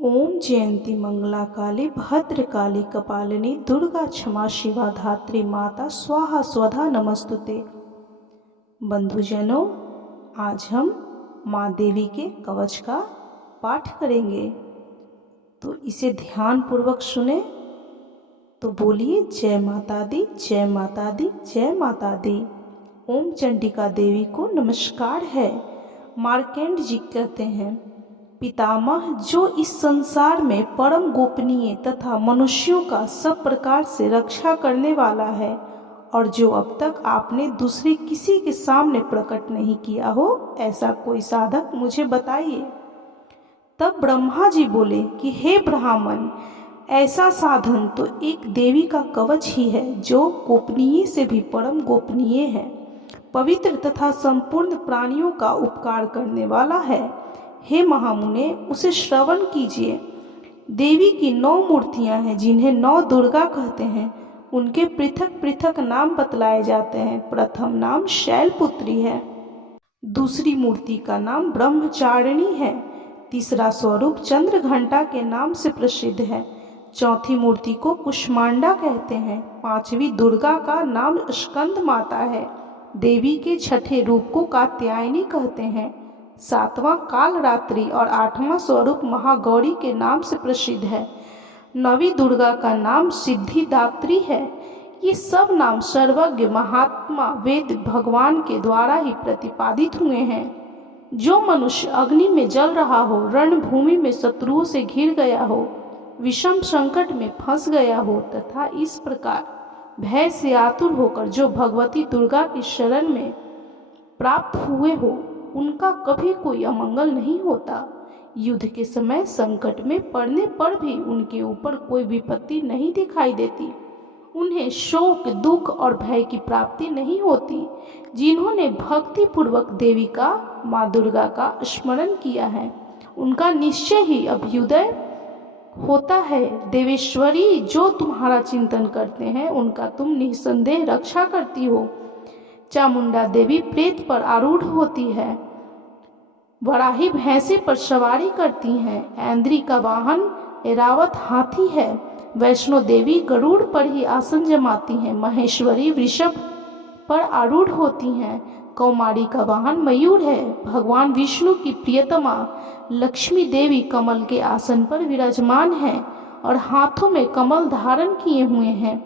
ओम जयंती मंगला काली भद्रकाली कपालिनी दुर्गा क्षमा शिवा धात्री माता स्वाहा स्वधा नमस्तुते। बंधुजनों, आज हम माँ देवी के कवच का पाठ करेंगे, तो इसे ध्यान पूर्वक सुने। तो बोलिए जय माता दी, जय माता दी, जय माता दी। ओम चंडिका देवी को नमस्कार है। मार्केंड जी कहते हैं, पितामह जो इस संसार में परम गोपनीय तथा मनुष्यों का सब प्रकार से रक्षा करने वाला है, और जो अब तक आपने दूसरे किसी के सामने प्रकट नहीं किया हो, ऐसा कोई साधक मुझे बताइए। तब ब्रह्मा जी बोले कि हे ब्राह्मण, ऐसा साधन तो एक देवी का कवच ही है, जो गोपनीय से भी परम गोपनीय है, पवित्र तथा संपूर्ण प्राणियों का उपकार करने वाला है। हे महामुने, उसे श्रवण कीजिए। देवी की 9 मूर्तियां हैं, जिन्हें 9 दुर्गा कहते हैं। उनके पृथक पृथक नाम बतलाए जाते हैं। प्रथम नाम शैलपुत्री है, दूसरी मूर्ति का नाम ब्रह्मचारिणी है, तीसरा स्वरूप चंद्रघंटा के नाम से प्रसिद्ध है, चौथी मूर्ति को कुष्मांडा कहते हैं, पांचवी दुर्गा का नाम स्कंद माता है, देवी के छठे रूप को कात्यायनी कहते हैं, सातवां कालरात्रि और आठवां स्वरूप महागौरी के नाम से प्रसिद्ध है, नवी दुर्गा का नाम सिद्धिदात्री है। ये सब नाम सर्वज्ञ महात्मा वेद भगवान के द्वारा ही प्रतिपादित हुए हैं। जो मनुष्य अग्नि में जल रहा हो, रणभूमि में शत्रुओं से घिर गया हो, विषम संकट में फंस गया हो, तथा इस प्रकार भय से आतुर होकर जो भगवती दुर्गा की शरण में प्राप्त हुए हो, उनका कभी कोई अमंगल नहीं होता। युद्ध के समय संकट में पड़ने पर भी उनके ऊपर कोई विपत्ति नहीं दिखाई देती। उन्हें शोक, दुख और भय की प्राप्ति नहीं होती। जिन्होंने भक्ति पूर्वक देवी का, माँ दुर्गा का स्मरण किया है, उनका निश्चय ही अभ्युदय होता है। देवेश्वरी, जो तुम्हारा चिंतन करते हैं, उनका तुम निसंदेह रक्षा करती हो। चामुंडा देवी प्रेत पर आरूढ़ होती है, वराही भैंसे पर सवारी करती हैं, ऐन्द्री का वाहन ऐरावत हाथी है, वैष्णो देवी गरुड़ पर ही आसन जमाती हैं, महेश्वरी वृषभ पर आरूढ़ होती हैं, कौमारी का वाहन मयूर है, भगवान विष्णु की प्रियतमा लक्ष्मी देवी कमल के आसन पर विराजमान है और हाथों में कमल धारण किए हुए हैं।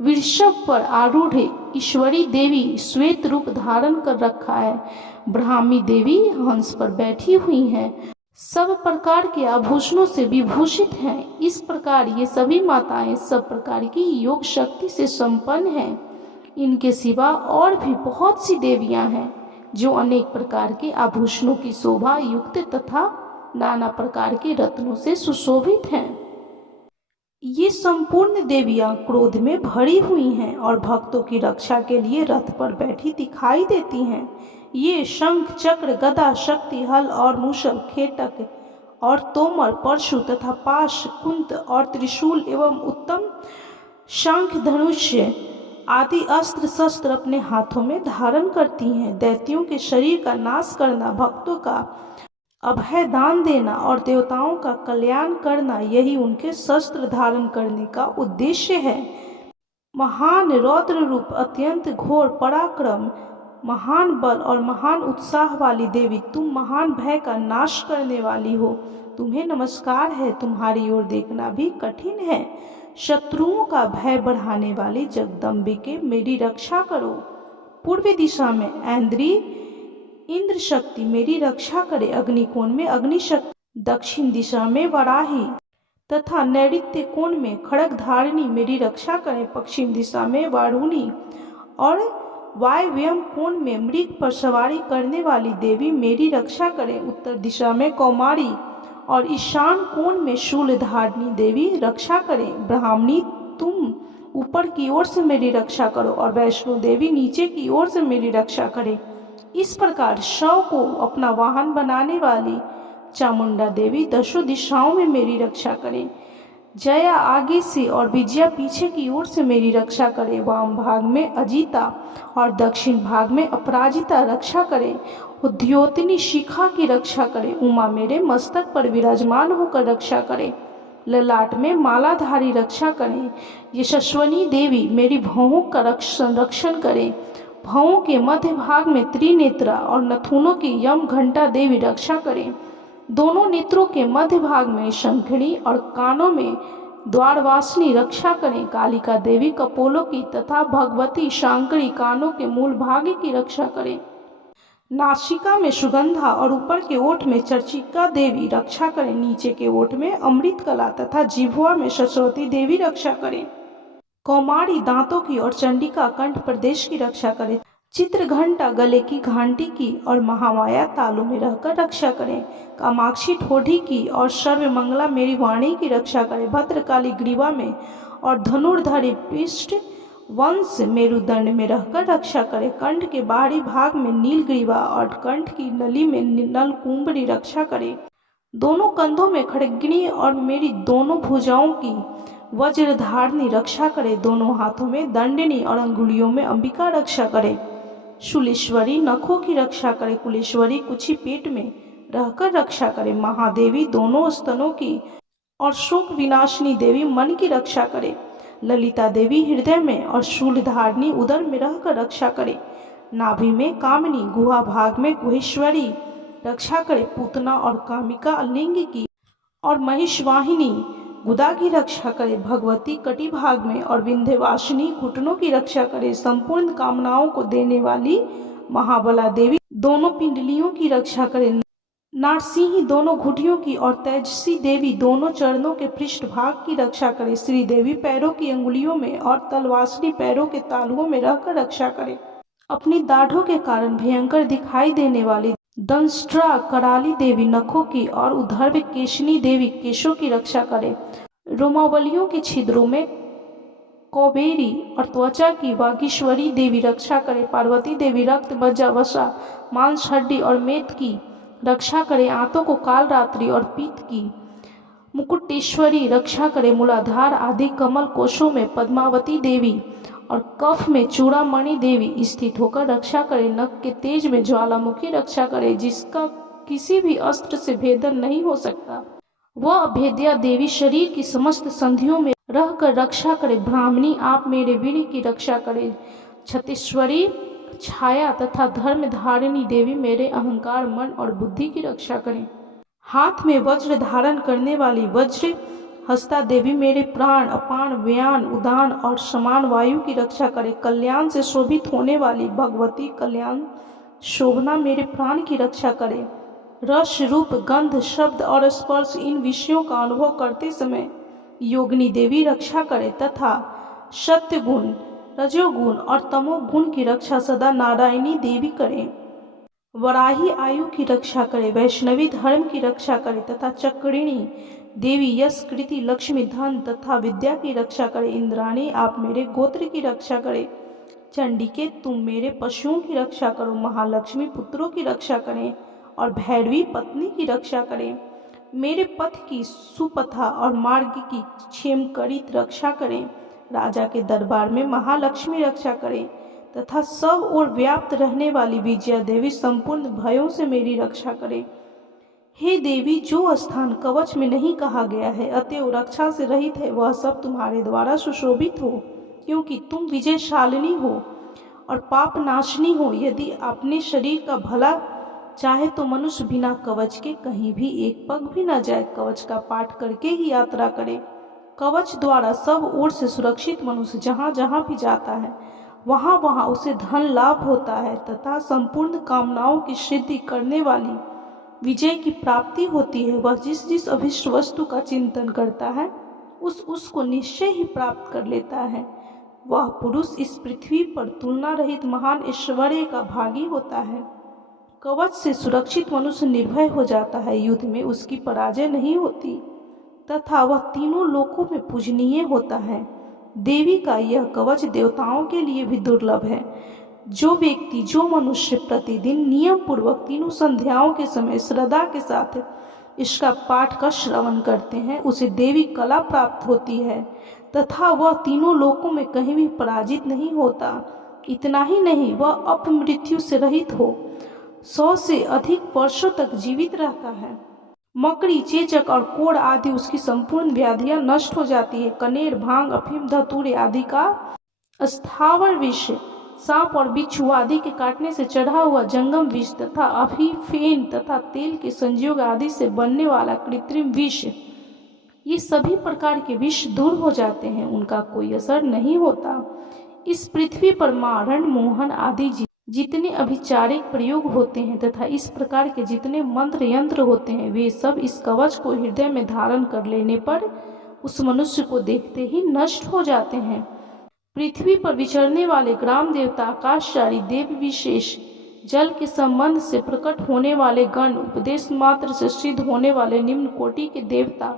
वृषभ पर आरूढ़ ईश्वरी देवी श्वेत रूप धारण कर रखा है। ब्राह्मी देवी हंस पर बैठी हुई हैं, सब प्रकार के आभूषणों से विभूषित हैं। इस प्रकार ये सभी माताएं सब प्रकार की योग शक्ति से संपन्न हैं। इनके सिवा और भी बहुत सी देवियां हैं, जो अनेक प्रकार के आभूषणों की शोभा युक्त तथा नाना प्रकार के रत्नों से सुशोभित हैं। ये संपूर्ण देवियां क्रोध में भरी हुई हैं और भक्तों की रक्षा के लिए रथ पर बैठी दिखाई देती हैं। ये शंख, चक्र, गदा, शक्ति, हल और मूषल, खेटक और तोमर, परशु तथा पाश, कुंत और त्रिशूल एवं उत्तम शंख, धनुष्य आदि अस्त्र शस्त्र अपने हाथों में धारण करती हैं। दैत्यों के शरीर का नाश करना, भक्तों का अभय दान देना और देवताओं का कल्याण करना, यही उनके शस्त्र धारण करने का उद्देश्य है। महान रौद्र रूप, अत्यंत घोर पराक्रम, महान बल और महान उत्साह वाली देवी, तुम महान भय का नाश करने वाली हो। तुम्हें नमस्कार है। तुम्हारी ओर देखना भी कठिन है। शत्रुओं का भय बढ़ाने वाली जगदम्बिके, मेरी रक्षा करो। पूर्वी दिशा में ऐन्द्री इंद्र शक्ति मेरी रक्षा करे। अग्निकोण में अग्नि शक्ति, दक्षिण दिशा में वराही तथा नैऋत्य कोण में खड्गधारिणी मेरी रक्षा करें। पश्चिम दिशा में वारुणी और वायव्यम कोण में मृग पर सवारी करने वाली देवी मेरी रक्षा करें। उत्तर दिशा में कौमारी और ईशान कोण में शूलधारिणी देवी रक्षा करें। ब्राह्मणी, तुम ऊपर की ओर से मेरी रक्षा करो और वैष्णो देवी नीचे की ओर से मेरी रक्षा करें। इस प्रकार शव को अपना वाहन बनाने वाली चामुंडा देवी दशों दिशाओं में मेरी रक्षा करें। जया आगे से और विजया पीछे की ओर से मेरी रक्षा करे। वाम भाग में अजीता और दक्षिण भाग में अपराजिता रक्षा करे। उद्योतनी शिखा की रक्षा करे। उमा मेरे मस्तक पर विराजमान होकर रक्षा करे। ललाट में मालाधारी रक्षा करें। यशस्वनी देवी मेरी भौहों का रक्षण करें। भौहों के मध्य भाग में त्रिनेत्रा और नथुनों की यम घंटा देवी रक्षा करें। दोनों नेत्रों के मध्य भाग में शंखिणी और कानों में द्वारवासिनी रक्षा करें। कालिका देवी कपोलों की तथा भगवती शांकरी कानों के मूल भाग की रक्षा करें। नासिका में सुगंधा और ऊपर के ओठ में चर्चिका देवी रक्षा करें। नीचे के ओठ में अमृत कला तथा जिह्वा में सरस्वती देवी रक्षा करें। कौमारी दांतों की और चंडिका कंठ प्रदेश की रक्षा करें। चित्र घंटा गले की घंटी की और महामाया तालू में रहकर रक्षा करें। कामाक्षी ठोड़ी की और सर्वमंगला मेरी वाणी की रक्षा करें। भद्रकाली ग्रीवा में और धनुर्धरी पृष्ठ वंश मेरुदंड में रहकर रक्षा करे। कंठ के बाहरी भाग में नीलग्रीवा और कंठ की नली में नलकुंबरी रक्षा करे। दोनों कंधों में खड्गिनी और मेरी दोनों भुजाओं की वज्रधारणी रक्षा करे। दोनों हाथों में दंडिनी और अंगुलियों में अंबिका रक्षा करे। शूलेश्वरी नखों की रक्षा करे। कुलेश्वरी कुछी पेट में रहकर रक्षा करे। महादेवी दोनों स्तनों की और शोक विनाशिनी देवी मन की रक्षा करे। ललिता देवी हृदय में और शूलधारिणी उदर में रहकर रक्षा करे। नाभि में कामिनी, गुहा भाग में गुहेश्वरी रक्षा करे। पूतना और कामिका लिंग की और महिषवाहिनी गुदा की रक्षा करे। भगवती कटी भाग में और विंध्यवासिनी घुटनों की रक्षा करे। संपूर्ण कामनाओं को देने वाली महाबला देवी दोनों पिंडलियों की रक्षा करे। नारसिंही दोनों घुटियों की और तेजसी देवी दोनों चरणों के पृष्ठभाग की रक्षा करे। श्री देवी पैरों की अंगुलियों में और तलवासनी पैरों के तालुओं में रहकर रक्षा करे। अपनी दाढ़ों के कारण भयंकर दिखाई देने वाली दंष्ट्रा कराली देवी नखों की और उद्धर्व केशनी देवी केशों की रक्षा करे। रोमावलियों के छिद्रों में कौबेरी और त्वचा की वागीश्वरी देवी रक्षा करे। पार्वती देवी रक्त, मज्जा, वसा, मांस, हड्डी और मेद की रक्षा करे। आंतों को कालरात्रि और पीत की मुकुटेश्वरी रक्षा करे। मूलाधार आदि कमल कोशों में पद्मावती देवी और कफ में चूड़ामणि देवी स्थित होकर रक्षा करे। नख के तेज में ज्वालामुखी रक्षा करे, जिसका किसी भी अस्त्र से भेदन नहीं हो सकता। वह अभेद्या देवी शरीर की समस्त संधियों में रहकर रक्षा करे। ब्राह्मणी आप मेरे वीर की रक्षा करे। छत्तीश्वरी छाया तथा धर्म धारिणी देवी मेरे अहंकार, मन और बुद्धि की रक्षा करें। हाथ में वज्र धारण करने वाली वज्र हस्ता देवी मेरे प्राण, अपान, व्यान, उदान और समान वायु की रक्षा करे। कल्याण से शोभित होने वाली भगवती कल्याण शोभना मेरे प्राण की रक्षा करे। रस, रूप, गंध, शब्द और स्पर्श इन विषयों का अनुभव करते समय योगिनी देवी रक्षा करे तथा सत्य गुण, रजोगुण और तमोगुण की रक्षा सदा नारायणी देवी करे। वराही आयु की रक्षा करे। वैष्णवी धर्म की रक्षा करे तथा चक्रिणी देवी यश, कृति, लक्ष्मी, धन तथा विद्या की रक्षा करे। इंद्राणी आप मेरे गोत्र की रक्षा करे। चंडिके तुम मेरे पशुओं की रक्षा करो। महालक्ष्मी पुत्रों की रक्षा करें और भैरवी पत्नी की रक्षा करें। मेरे पथ की सुपथा और मार्ग की क्षेमकरित रक्षा करें। राजा के दरबार में महालक्ष्मी रक्षा करें तथा सब ओर व्याप्त रहने वाली विजया देवी संपूर्ण भयों से मेरी रक्षा करे। हे देवी, जो स्थान कवच में नहीं कहा गया है अतएव रक्षा से रहित है, वह सब तुम्हारे द्वारा सुशोभित हो, क्योंकि तुम विजयशालिनी हो और पाप नाशनी हो। यदि अपने शरीर का भला चाहे तो मनुष्य बिना कवच के कहीं भी एक पग भी न जाए। कवच का पाठ करके ही यात्रा करे। कवच द्वारा सब ओर से सुरक्षित मनुष्य जहाँ जहाँ भी जाता है वहाँ वहाँ उसे धन लाभ होता है तथा संपूर्ण कामनाओं की सिद्धि करने वाली विजय की प्राप्ति होती है। वह जिस जिस अभिष्ट वस्तु का चिंतन करता है उसको निश्चय ही प्राप्त कर लेता है। वह पुरुष इस पृथ्वी पर तुलना रहित महान ऐश्वर्य का भागी होता है। कवच से सुरक्षित मनुष्य निर्भय हो जाता है। युद्ध में उसकी पराजय नहीं होती तथा वह तीनों लोकों में पूजनीय होता है। देवी का यह कवच देवताओं के लिए भी दुर्लभ है। जो व्यक्ति, जो मनुष्य प्रतिदिन नियम पूर्वक तीनों संध्याओं के समय श्रद्धा के साथ इसका पाठ का श्रवण करते हैं उसे देवी कला प्राप्त होती है तथा वह तीनों लोकों में कहीं भी पराजित नहीं होता। इतना ही नहीं, वह अपमृत्यु से रहित हो 100 से अधिक वर्षों तक जीवित रहता है। मकड़ी, चेचक और कोढ़ आदि उसकी संपूर्ण व्याधियां नष्ट हो जाती है। कनेर, भांग, अफीम, धतूरे आदि का स्थावर विष, सांप और बिच्छू आदि के काटने से चढ़ा हुआ जंगम विष तथा अफीफेन तथा तेल के संयोग आदि से बनने वाला कृत्रिम विष, ये सभी प्रकार के विष दूर हो जाते हैं, उनका कोई असर नहीं होता। इस पृथ्वी पर मारण, मोहन आदि जितने अभिचारिक प्रयोग होते हैं तथा इस प्रकार के जितने मंत्र यंत्र होते हैं, वे सब इस कवच को हृदय में धारण कर लेने पर उस मनुष्य को देखते ही नष्ट हो जाते हैं। पृथ्वी पर विचरने वाले ग्राम देवता, आकाशचारी देव विशेष, जल के संबंध से प्रकट होने वाले गण, उपदेश मात्र से सिद्ध होने वाले निम्न कोटि के देवता,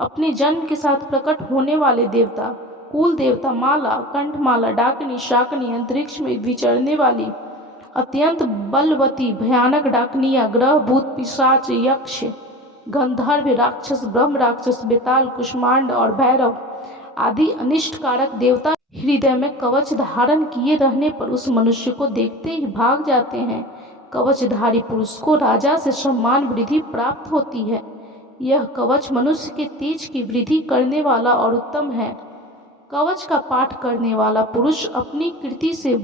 अपने जन्म के साथ प्रकट होने वाले देवता, कुल देवता, माला, कंठमाला, डाकनी, शाकनी, अंतरिक्ष में विचरने वाली अत्यंत बलवती भयानक डाकनिया, ग्रह, भूत, पिशाच, यक्ष, गंधर्व, राक्षस, ब्रह्म राक्षस, बेताल, कुष्मांड और भैरव आदि अनिष्टकारक देवता हृदय में कवच धारण किए रहने पर उस मनुष्य को देखते ही भाग जाते हैं। कवचधारी पुरुष को राजा से सम्मान वृद्धि प्राप्त होती है। यह कवच मनुष्य के तेज की वृद्धि करने वाला और उत्तम है। कवच का पाठ करने वाला पुरुष अपनी कृति से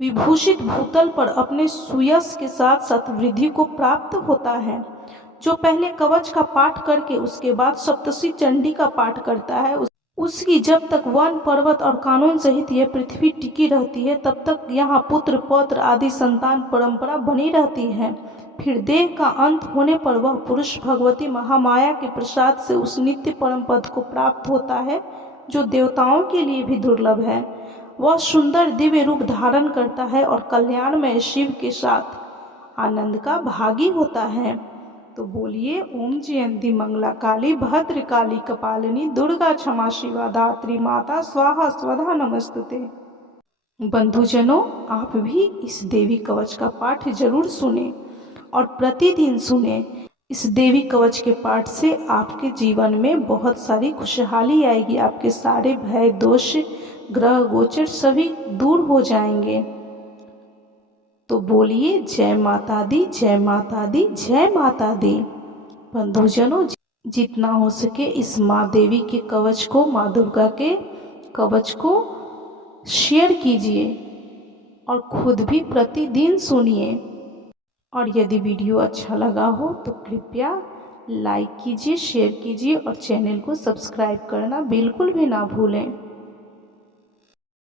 विभूषित भूतल पर अपने सुयश के साथ साथ वृद्धि को प्राप्त होता है। जो पहले कवच का पाठ करके उसके बाद सप्तशी चंडी का पाठ करता है, उसकी जब तक वन, पर्वत और कानून सहित यह पृथ्वी टिकी रहती है, तब तक यहाँ पुत्र, पौत्र आदि संतान परंपरा बनी रहती है। फिर देह का अंत होने पर वह पुरुष भगवती महामाया के प्रसाद से उस नित्य परम पद को प्राप्त होता है जो देवताओं के लिए भी दुर्लभ है। वह सुंदर दिव्य रूप धारण करता है और कल्याणमय शिव के साथ आनंद का भागी होता है। तो बोलिए ओम जयंती मंगला काली, भद्र काली, कपालिनी, दुर्गा क्षमा शिवा, धात्री माता स्वाहा स्वधा नमस्तुते। बंधुजनों, आप भी इस देवी कवच का पाठ जरूर सुने और प्रतिदिन सुने। इस देवी कवच के पाठ से आपके जीवन में बहुत सारी खुशहाली आएगी। आपके सारे भय, दोष, ग्रह गोचर सभी दूर हो जाएंगे। तो बोलिए जय माता दी, जय माता दी, जय माता दी। बंधुजनों, जितना हो सके इस माँ देवी के कवच को, माँ दुर्गा के कवच को शेयर कीजिए और खुद भी प्रतिदिन सुनिए। और यदि वीडियो अच्छा लगा हो तो कृपया लाइक कीजिए, शेयर कीजिए और चैनल को सब्सक्राइब करना बिल्कुल भी ना भूलें।